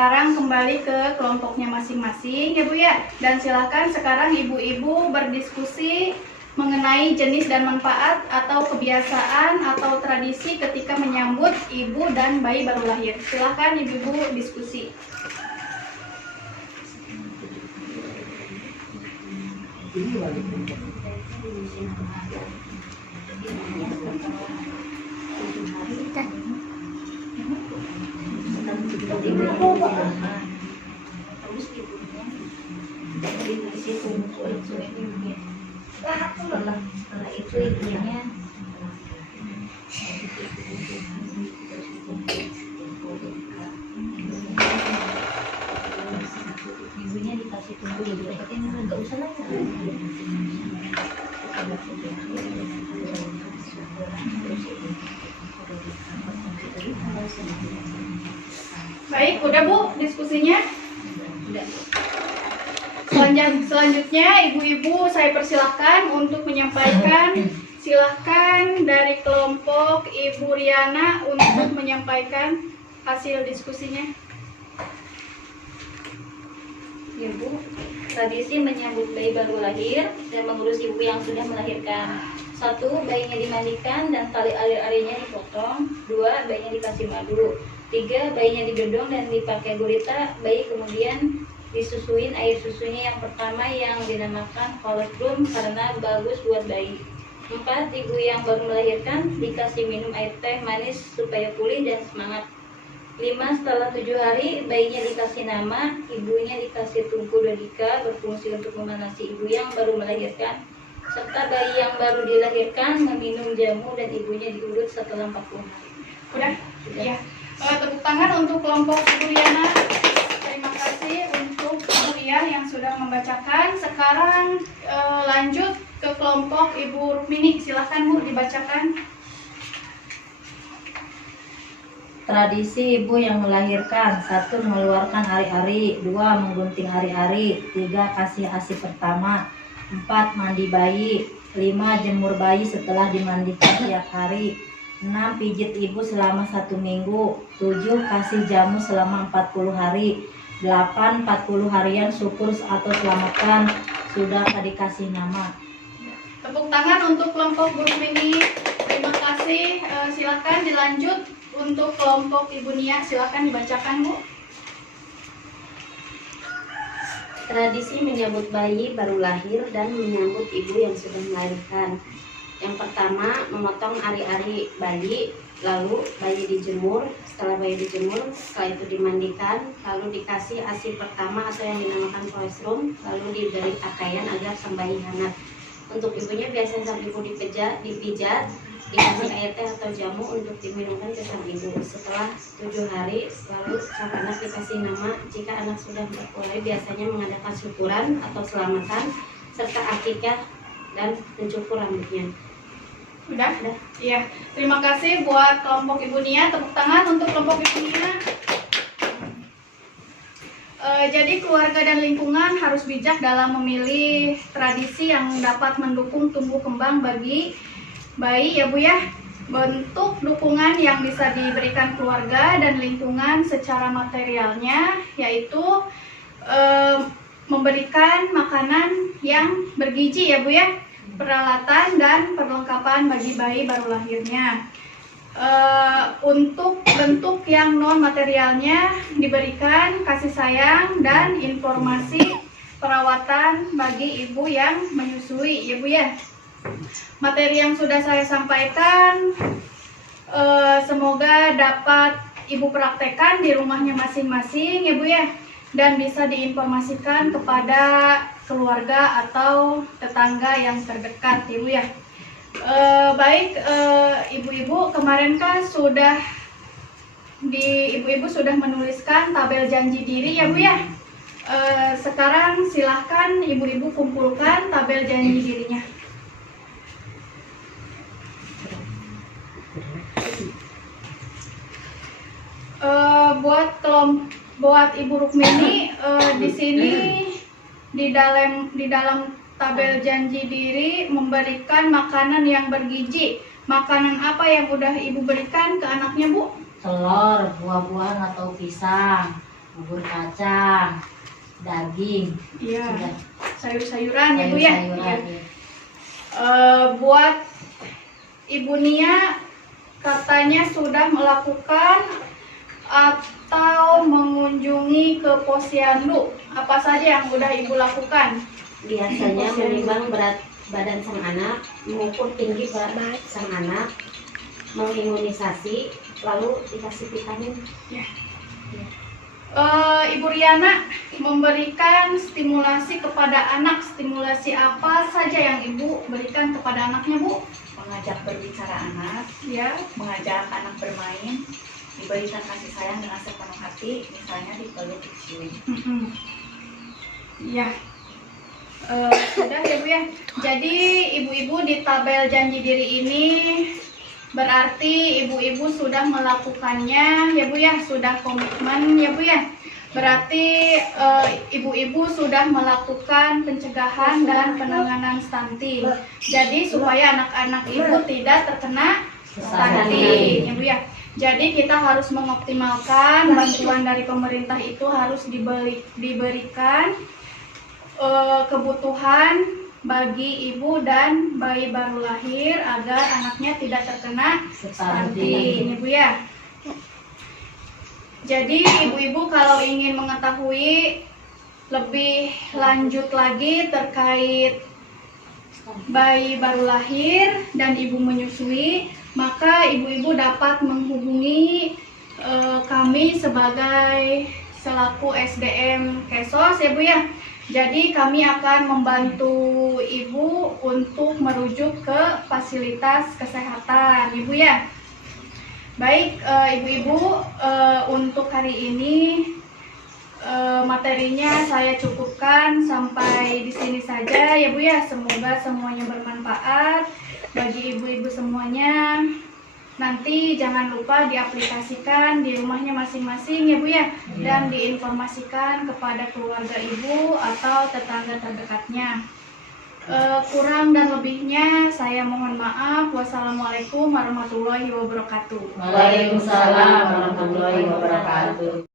sekarang kembali ke kelompoknya masing-masing ya Bu ya. Dan silakan sekarang ibu-ibu berdiskusi mengenai jenis dan manfaat atau kebiasaan atau tradisi ketika menyambut ibu dan bayi baru lahir. Silakan ibu-ibu diskusi. Setelah itu ibunya dikasih tunggu dulu, katanya nggak usah lagi. Baik, udah Bu diskusinya? Udah. Selanjutnya ibu-ibu saya persilahkan untuk menyampaikan. Silahkan dari kelompok Ibu Riana untuk menyampaikan hasil diskusinya. Ya Bu, tradisi menyambut bayi baru lahir dan mengurus ibu yang sudah melahirkan. 1. Bayinya dimandikan dan tali alir-arirnya dipotong. 2. Bayinya dikasih madu. 3. Bayinya digendong dan dipakai gurita. Bayi kemudian disusuin air susunya yang pertama yang dinamakan colostrum karena bagus buat bayi. 4. Ibu yang baru melahirkan dikasih minum air teh manis supaya pulih dan semangat. 5. Setelah 7 hari bayinya dikasih nama, ibunya dikasih tungku dodika berfungsi untuk memanasi ibu yang baru melahirkan, serta bayi yang baru dilahirkan meminum jamu dan ibunya diurut setelah 40 hari. Udah? Ya. Tepuk tangan untuk kelompok Ibu Riana. Terima kasih untuk Ibu Ria yang sudah membacakan. Sekarang lanjut ke kelompok Ibu Rukmini. Silahkan Bu dibacakan. Tradisi ibu yang melahirkan. 1. Mengeluarkan ari-ari. 2. Menggunting ari-ari. 3. Kasih ASI pertama. 4. Mandi bayi. 5. Jemur bayi setelah dimandikan tiap hari. 6. Pijit ibu selama 1 minggu. 7. Kasih jamu selama 40 hari. 8. 40 harian syukur atau selamatkan. Sudah dikasih nama. Tepuk tangan untuk kelompok Bu Rukmini. Terima kasih. Silakan dilanjut untuk kelompok Ibu Nia. Silakan dibacakan Bu. Tradisi menyambut bayi baru lahir dan menyambut ibu yang sudah melahirkan. Yang pertama, memotong ari-ari bayi, lalu bayi dijemur. Setelah bayi dijemur, setelah itu dimandikan, lalu dikasih ASI pertama atau yang dinamakan colostrum, lalu diberi pakaian agar sang bayi hangat. Untuk ibunya biasanya sang ibu dipijat, dikasih air teh atau jamu untuk diminumkan ke sang ibu. Setelah 7 hari, lalu sang anak dikasih nama. Jika anak sudah 40 hari, biasanya mengadakan syukuran atau selamatan serta akikah dan mencukur rambutnya. Udah? Iya. Terima kasih buat kelompok Ibu Nia. Tepuk tangan untuk kelompok Ibu Nia. Jadi keluarga dan lingkungan harus bijak dalam memilih tradisi yang dapat mendukung tumbuh kembang bagi bayi ya Bu ya. Bentuk dukungan yang bisa diberikan keluarga dan lingkungan secara materialnya yaitu memberikan makanan yang bergizi ya Bu ya, peralatan dan perlengkapan bagi bayi baru lahirnya. Untuk bentuk yang non materialnya diberikan kasih sayang dan informasi perawatan bagi ibu yang menyusui ya Bu ya. Materi yang sudah saya sampaikan semoga dapat ibu praktekkan di rumahnya masing-masing ya Bu ya, dan bisa diinformasikan kepada keluarga atau tetangga yang terdekat ya Bu ya. Baik ibu-ibu, kemarin kan ibu-ibu sudah menuliskan tabel janji diri ya Bu ya. Sekarang silahkan ibu-ibu kumpulkan tabel janji dirinya. Buat Ibu Rukmini di sini di dalam tabel janji diri memberikan makanan yang bergizi. Makanan apa yang udah Ibu berikan ke anaknya Bu? Telur, buah-buahan atau pisang, bubur kacang, daging, Iya. sudah Sayur-sayuran ya Bu ya. sayur-sayuran. Iya. Buat Ibu Nia katanya sudah melakukan atau mengunjungi ke posyandu. Apa saja yang udah Ibu lakukan? Biasanya menimbang berat badan sang anak, mengukur tinggi berat sang anak, mengimunisasi, lalu dikasih vitamin. Ibu Riana memberikan stimulasi kepada anak. Stimulasi apa saja yang Ibu berikan kepada anaknya, Bu? Mengajak berbicara anak, Ya. mengajak anak bermain, diberikan kasih sayang dengan sepenuh hati, misalnya dipeluk, dicium. Iya. Sudah ya Bu ya. Jadi ibu-ibu di tabel janji diri ini berarti ibu-ibu sudah melakukannya ya Bu ya, sudah komitmen ya Bu ya. Berarti ibu-ibu sudah melakukan pencegahan dan penanganan stunting. Jadi supaya anak-anak ibu tidak terkena stunting ya Bu ya. Jadi kita harus mengoptimalkan bantuan dari pemerintah itu harus diberikan kebutuhan bagi ibu dan bayi baru lahir agar anaknya tidak terkena stunting, Ibu ya. Jadi ibu-ibu kalau ingin mengetahui lebih lanjut lagi terkait bayi baru lahir dan ibu menyusui, maka ibu-ibu dapat menghubungi kami sebagai selaku SDM Kesos ya Bu ya. Jadi kami akan membantu ibu untuk merujuk ke fasilitas kesehatan, Ibu ya. Baik, ibu-ibu, untuk hari ini materinya saya cukupkan sampai di sini saja ya Bu ya. Semoga semuanya bermanfaat bagi ibu-ibu semuanya. Nanti jangan lupa diaplikasikan di rumahnya masing-masing ya Bu ya, dan diinformasikan kepada keluarga ibu atau tetangga terdekatnya. Kurang dan lebihnya saya mohon maaf. Wassalamualaikum warahmatullahi wabarakatuh. Waalaikumsalam warahmatullahi wabarakatuh.